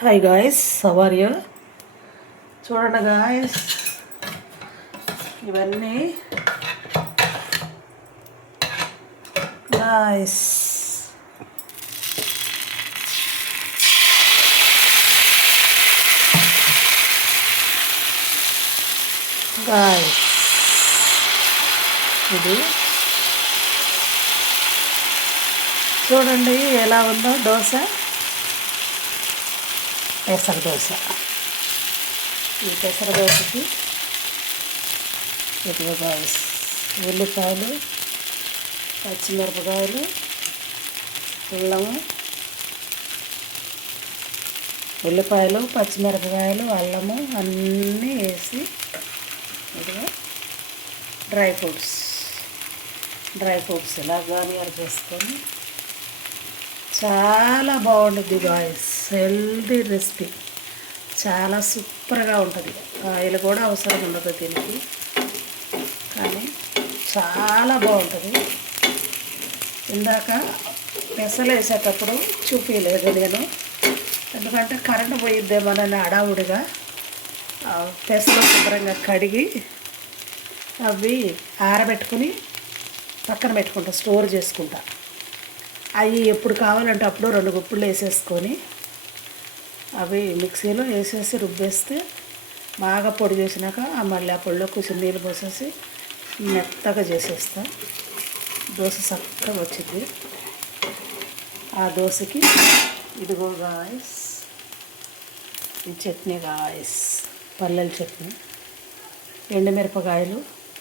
Hi guys, how are you? చూడండి guys, ఇవన్నీ guys guys ఇది చూడండి ఎలా ఉందో దోశ, పెసర దోశ. ఈ పెసర దోశకి ఇదిగో గాయస్ ఉల్లిపాయలు, పచ్చిమిరపకాయలు, అల్లము, ఉల్లిపాయలు, పచ్చిమిరపకాయలు, అల్లము అన్నీ వేసి ఇదిగో డ్రై ఫ్రూట్స్ ఇలా గార్నియర్ చేసుకొని చాలా బాగుంటుంది గాయస్. హెల్దీ రెసిపీ, చాలా సూపర్గా ఉంటుంది. ఆయిల్ కూడా అవసరం ఉండదు దీనికి, కానీ చాలా బాగుంటుంది. ఇందాక పెసలు వేసేటప్పుడు చూపించలేదు నేను, ఎందుకంటే కరెంటు పోయిద్దేమోనని అడావుడిగా పెసలు శుభ్రంగా కడిగి అవి ఆరబెట్టుకుని పక్కన పెట్టుకుంటా, స్టోర్ చేసుకుంటా. అవి ఎప్పుడు కావాలంటే అప్పుడు 2 గుప్పులు వేసేసుకొని అవి మిక్సీలో వేసేసి రుబ్బేస్తే బాగా పొడి చేసినాక మళ్ళీ ఆ పొడిలో కొంచెం నీళ్ళు పోసేసి మెత్తగా చేసేస్తా. దోశ చక్కగా వచ్చింది. ఆ దోశకి ఇదిగో గాయస్ ఈ చట్నీ గాయస్, పల్లెల చట్నీ, ఎండుమిరపకాయలు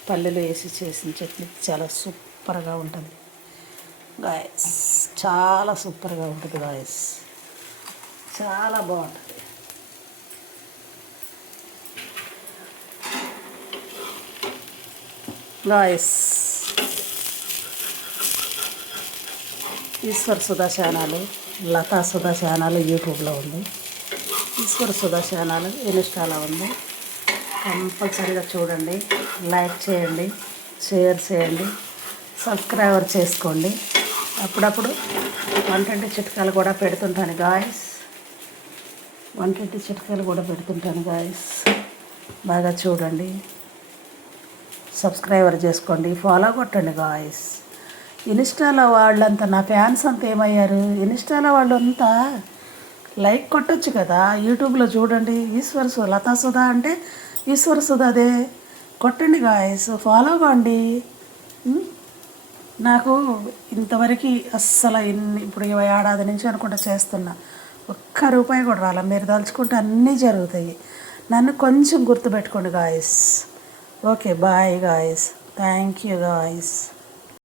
పల్లెలు వేసి చేసిన చట్నీ చాలా సూపర్గా ఉంటుంది గాయస్. చాలా సూపర్గా ఉంటుంది గాయస్, చాలా బాగుంటుంది guys. Eshwar Sudha channel, Latha Sudha channel యూట్యూబ్లో ఉంది. ఈశ్వర్ సుధా ఛానల్ ఇన్స్టాలో ఉంది. కంపల్సరీగా చూడండి, లైక్ చేయండి, షేర్ చేయండి, సబ్స్క్రైబర్ చేసుకోండి. అప్పుడప్పుడు వంటింటి చిట్కాలు కూడా పెడుతుంటాను గాయస్, వంటింటి చిట్కాలు కూడా పెడుతుంటాను గాయస్. బాగా చూడండి, సబ్స్క్రైబర్ చేసుకోండి, ఫాలో కొట్టండి గాయస్. ఇన్స్టాలో వాళ్ళంతా నా ఫ్యాన్స్ అంతా ఏమయ్యారు, ఇన్స్టాలో వాళ్ళంతా లైక్ కొట్టచ్చు కదా. యూట్యూబ్లో చూడండి, లతా సుధా అంటే ఈశ్వర సుధాదే కొట్టండి గాయస్, ఫాలో కాండి. నాకు ఇంతవరకు అస్సలు ఇప్పుడు ఏడాది నుంచి అనుకుంటా చేస్తున్నా, ₹1 కూడా రాలే. మీరు తలుచుకుంటే అన్నీ జరుగుతాయి. నన్ను కొంచెం గుర్తుపెట్టుకోండి guys. Okay, bye guys, thank you guys.